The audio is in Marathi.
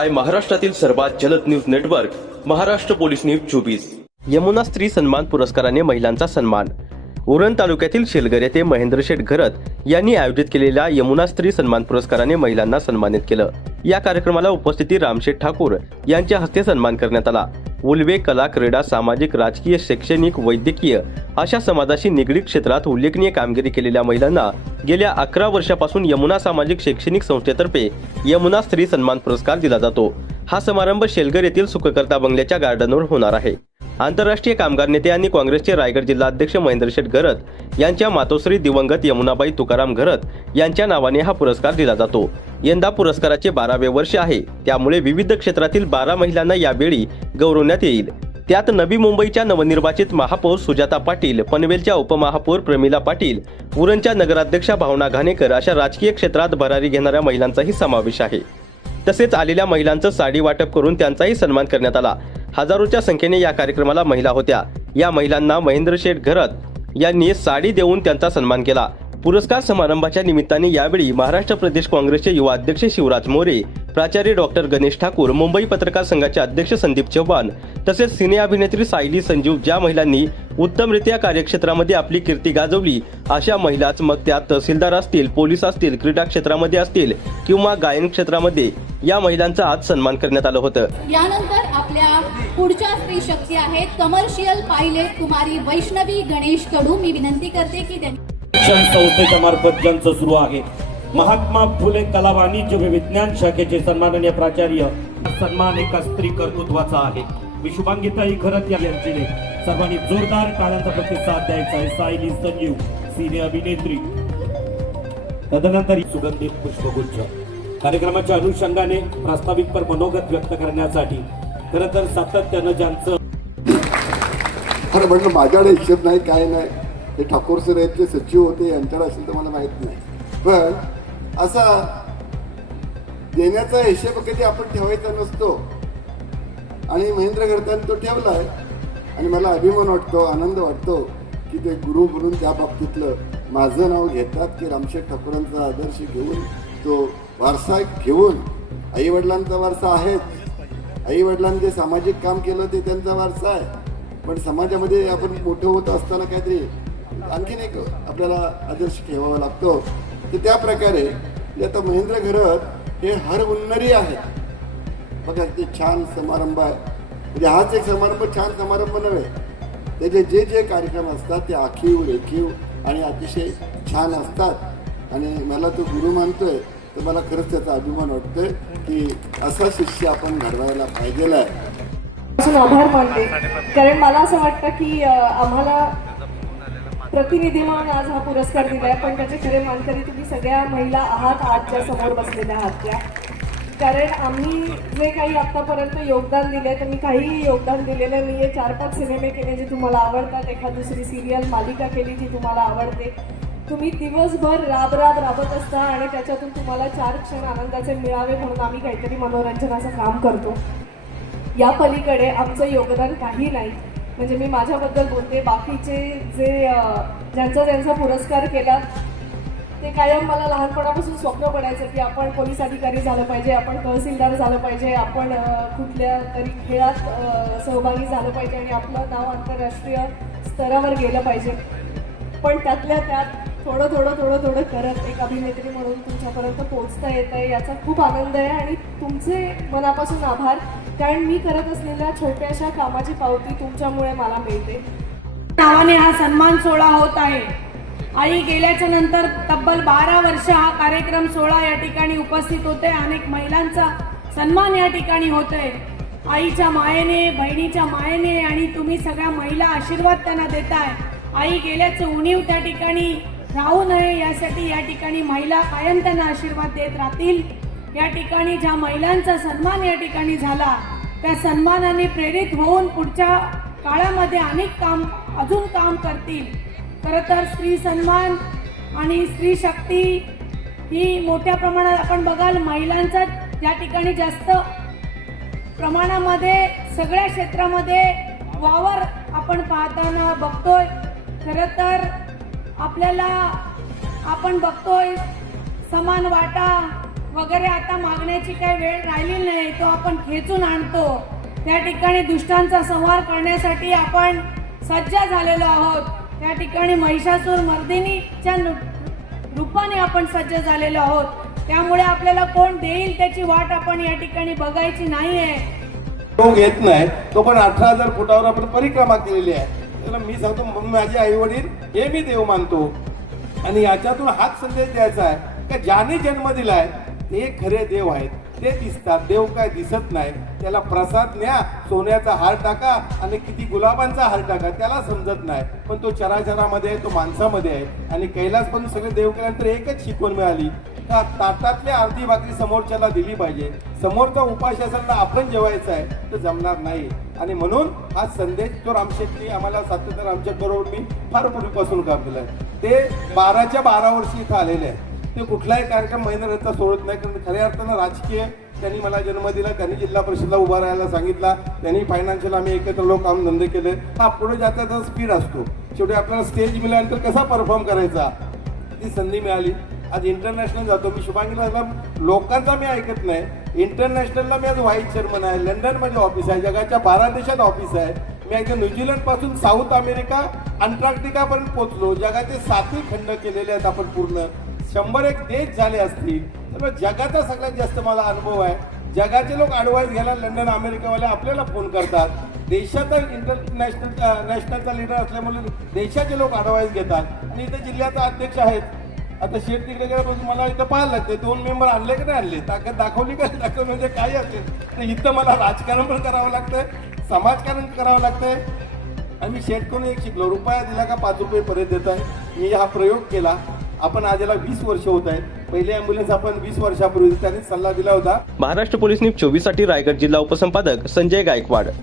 पाहताय महाराष्ट्रातील सर्वात जलद news network Maharashtra police news 24। Yamuna स्त्री सन्मान पुरस्काराने महिलांचा सन्मान। उरण तालुक्यातील शेलगर येथे महेंद्र शेठ घरत यांनी आयोजित केलेल्या यमुना स्त्री सन्मान पुरस्काराने महिलांना सन्मानित केलं। या कार्यक्रमाला उपस्थित रामशेठ ठाकूर यांच्या हस्ते सन्मान करण्यात आला। उल्वे, कला, क्रीडा, सामाजिक, राजकीय, शैक्षणिक, वैद्यकीय अशा समाजाशी निगडीत क्षेत्रात उल्लेखनीय कामगिरी केलेल्या महिलांना गेल्या 11 वर्षापासून यमुना सामाजिक शैक्षणिक संस्थेतर्फे यमुना स्त्री सन्मान पुरस्कार दिला जातो। हा समारंभ शेलगर येथील सुखकर्ता बंगल्याच्या गार्डनवर होणार आहे। आंतरराष्ट्रीय कामगार नेते आणि काँग्रेसचे रायगड जिल्हा अध्यक्ष महेंद्र शेठ घरत यांच्या मातोश्री दिवंगत यमुनाबाई तुकाराम घरत यांच्या नावाने हा पुरस्कार दिला जातो। यंदा पुरस्काराचे 12वे वर्ष आहे, त्यामुळे विविध क्षेत्रातील 12 महिलांना यावेळी गौरवण्यात येईल। त्यात नवी मुंबईच्या नवनिर्वाचित महापौर सुजाता पाटील, पनवेलच्या उपमहापौर प्रमिला पाटील, उरणच्या नगराध्यक्षा भावना घाणेकर अशा राजकीय क्षेत्रात भरारी घेणाऱ्या महिलांचाही समावेश आहे। तसेच आलेल्या महिलांचं साडी वाटप करून त्यांचाही सन्मान करण्यात आला। हजारोच्या संख्येने या कार्यक्रमाला महिला होत्या। या महिलांना महेंद्र शेठ घरत यांनी साडी देऊन त्यांचा सन्मान केला। पुरस्कार समारंभाच्या निमित्ताने यावेळी महाराष्ट्र प्रदेश काँग्रेसचे युवा अध्यक्ष शिवराज मोरे, प्राचार्य डॉक्टर गणेश ठाकूर, मुंबई पत्रकार संघाचे अध्यक्ष संदीप चव्हाण तसेच सिने अभिनेत्री सायली संजीव, ज्या महिलांनी उत्तमरित्या कार्यक्षेत्रामध्ये आपली कीर्ती गाजवली अशा महिलाच मग त्यात तहसीलदार असतील, पोलीस असतील, क्रीडा क्षेत्रामध्ये असतील किंवा गायन क्षेत्रामध्ये, या महिलांचा आज सन्मान करण्यात आलं होतं। यानंतर आपल्या पुढच्या स्त्री शक्ती आहेत कमर्शियल पायलट कुमारी वैष्णवी गणेश कडू। मी विनंती करते की त्यांनी शिक्षण संस्थेच्या मार्फत ज्यांचं सुरू आहे महात्मा फुले कला वाणिज्य विज्ञान शाखेचे सन्माननीय प्राचार्य, सन्मान एका स्त्री कर्तृत्वाचा आहे। मी शुभांगीताई घरत यांची सर्वांनी जोरदार टाळ्यांचा प्रतिसाद द्यायचा आहे। सायली संजीव, सिने अभिनेत्री, तदनंतर सुगंधित पुष्पगुच्छ। कार्यक्रमाच्या अनुषंगाने प्रास्ताविकपर मनोगत व्यक्त करण्यासाठी खरं तर सातत्यानं ज्यांचं अरे म्हटलं माझ्याकडे हिशोब नाही, काय नाही, ते ठाकूर सर आहेत, ते सचिव होते, यांच्याकडे असेल तर मला माहित नाही, पण असा देण्याचा हिशोब कधी आपण ठेवायचा नसतो आणि महेंद्र घरतांनी तो ठेवलाय आणि मला अभिमान वाटतो, आनंद वाटतो की ते गुरु म्हणून त्या बाबतीतलं माझं नाव घेतात की रामशेठ ठाकूरांचा आदर्श घेऊन, तो वारसा घेऊन, आईवडिलांचा वारसा आहेच, आईवडिलांनी जे सामाजिक काम केलं ते त्यांचा वारसा आहे, पण समाजामध्ये आपण मोठं होत असताना काहीतरी आणखीन एक आपल्याला आदर्श ठेवावा लागतो। तर त्या प्रकारे आता महेंद्र घरत हे हर हुन्नरी आहेत। बघा ते छान समारंभ आहे, म्हणजे हाच एक समारंभ छान समारंभ नव्हे, त्याचे जे जे कार्यक्रम असतात ते आखीव रेखीव आणि अतिशय छान असतात आणि मला तो गुरु मानतोय, तर मला खरंच त्याचा अभिमान वाटतोय की असा शिष्य आपण घडवायला पाहिजेला आहे। आभार मानते, कारण मला असं वाटतं की आम्हाला प्रतिनिधी म्हणून आज हा पुरस्कार दिलाय, पण त्याचे खरे मानकरी तुम्ही सगळ्या महिला आहात आजच्या समोर बसलेल्या आहात त्या। कारण आम्ही जे काही आतापर्यंत योगदान दिले, तर मी काहीही योगदान दिलेलं नाही आहे। 4-5 सिनेमे केले जे तुम्हाला आवडतात, एखाद दुसरी सिरियल मालिका केली जी तुम्हाला आवडते, तुम्ही दिवसभर राबत असता आणि त्याच्यातून तुम्हाला 4 क्षण आनंदाचे मिळावे म्हणून आम्ही काहीतरी मनोरंजनाचं काम करतो। या पलीकडे आमचं योगदान काही नाही, म्हणजे मी माझ्याबद्दल बोलते, बाकीचे जे ज्यांचा पुरस्कार केला ते कायम मला लहानपणापासून स्वप्न पडायचं की आपण पोलीस अधिकारी झालं पाहिजे, आपण तहसीलदार झालं पाहिजे, आपण कुठल्या तरी खेळात सहभागी झालं पाहिजे आणि आपलं नाव आंतरराष्ट्रीय स्तरावर गेलं पाहिजे। पण त्यातल्या त्यात थोडं करत एक अभिनेत्री म्हणून तुमच्यापर्यंत पोहोचता येत आहे, याचा खूप आनंद आहे आणि तुमचे मनापासून आभार, कारण मी करत असलेल्या छोट्याशा कामाची पावती तुमच्यामुळे मला मिळते। नावाने हा सन्मान सोहळा होत आहे। आई गेल्याच्या नंतर तब्बल 12 वर्ष हा कार्यक्रम सोहळा या ठिकाणी उपस्थित होते। अनेक महिलांचा सन्मान या ठिकाणी होतोय। आईच्या मायेने, बहिणीच्या मायेने आणि तुम्ही सगळ्या महिला आशीर्वाद त्यांना देताय। आई गेल्याचं उणीव त्या ठिकाणी राहू नये यासाठी या ठिकाणी महिला कायम त्यांना आशीर्वाद देत राहतील। या ठिकाणी ज्या महिलांचा सन्मान या ठिकाणी झाला, त्या सन्मानाने प्रेरित होऊन पुढच्या काळामध्ये अजून काम करतील। खरं तर स्त्री सन्मान आणि स्त्री शक्ती ही मोठ्या प्रमाणात आपण बघाल महिलांचा या ठिकाणी जास्त प्रमाणामध्ये सगळ्या क्षेत्रामध्ये वावर आपण पाहताना बघतोय। खरं तर आपल्याला आपण बघतोय समान वाटा, वगैरे आता मागण्याची काही वेळ राहिलेली नाही, तो आपण खेचून आणतो. त्या ठिकाणी दुष्टांचा संहार करण्यासाठी आपण सज्ज झालेलो आहोत. त्या ठिकाणी महिषासूर मर्दिनीच्या रूपाने आपण सज्ज झालेलो आहोत. त्यामुळे आपल्याला कोण देईल त्याची वाट आपण या ठिकाणी बघायची नाहीये. तो घेत नाही, तो पण 18,000 फुटावर आपण परिक्रमा केलेली आहे. त्याला मी सांगतो, माझे आई वडील हे मी देव मानतो आणि याच्यातून हाच संदेश द्यायचा आहे का ज्याने जन्म दिलाय ते खरे देव आहेत. ते दिसतात, देव काय दिसत नाही. त्याला प्रसाद न्या, सोन्याचा हार टाका आणि किती गुलाबांचा हार टाका, त्याला समजत नाही. पण तो चराचरामध्ये आहे, तो माणसामध्ये आहे. आणि कैलास पण सगळे देव केल्यानंतर एकच शिकवण मिळाली का ताटातली अर्धी भाकरी समोरच्याला दिली पाहिजे. समोरचा उपाशी असेल तर आपण जेवायचं आहे तर जमणार नाही. आणि म्हणून हा संदेश तो रामशेट्टी आम्हाला सातत्याने आमच्याबरोबर मी फार पूर्वीपासून काम केलं आहे. ते 12च्या 12 वर्षी इथं आलेले आहे. ते कुठलाही कार्यक्रम महिन्याचा सोडत नाही, कारण खऱ्या अर्थानं राजकीय त्यांनी मला जन्म दिला, त्यांनी जिल्हा परिषदला उभा राहायला सांगितला, त्यांनी फायनान्शियल आम्ही एकत्र लोक काम धंदे केले. हा पुढे जाता स्पीड असतो. शेवटी आपल्याला स्टेज मिळाल्यानंतर कसा परफॉर्म करायचा ती संधी मिळाली. आज इंटरनॅशनल जातो मी. शुभांगीला लोकांचा मी ऐकत नाही. इंटरनॅशनलला मी आज व्हाईस चेअरमन आहे. लंडनमध्ये ऑफिस आहे, जगाच्या 12 देशात ऑफिस आहे. मी एकदा न्यूझीलंड पासून साऊथ अमेरिका अंटार्क्टिकापर्यंत पोहोचलो. जगाचे 7ही खंड केलेले आहेत आपण. पूर्ण 101 देश झाले असतील. तर जगाचा सगळ्यात जास्त मला अनुभव आहे. जगाचे लोक ॲडवाईस घ्यायला लंडन अमेरिकावाले आपल्याला फोन करतात. देशाचा नॅशनलचा लीडर असल्यामुळे देशाचे लोक ॲडवाईस घेतात. आणि इथे जिल्ह्याचा अध्यक्ष आहेत. आता शेत तिकडे गेल्यापासून मला इथं पाहायला लागते 2 मेंबर आणले की नाही आणले, ताकद दाखवली का दाखवली, म्हणजे काही असेल तर इथं मला राजकारण पण करावं लागतंय, समाजकारण करावं लागतंय. आणि मी शेतकडून एक शिकलो, रुपया दिला का 5 रुपये परत देत आहे. मी हा प्रयोग केला. आपण आज याला 20 वर्ष होत आहेत. पहिली ॲम्ब्युलन्स आपण 20 वर्षापूर्वी त्यांनी सल्ला दिला होता. महाराष्ट्र पोलीस न्यूज 24 साठी रायगड जिल्हा उपसंपादक संजय गायकवाड.